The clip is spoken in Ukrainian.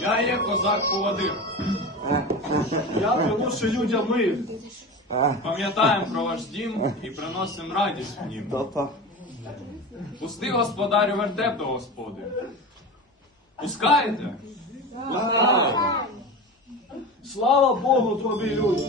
Я є козак поводир. Я приношу людям мир. Пам'ятаємо про ваш дім і приносимо радість в нім. Пусти, господарю, вертеп до господи. Пускаєте? Пускаєте. Слава Богу, тобі люди!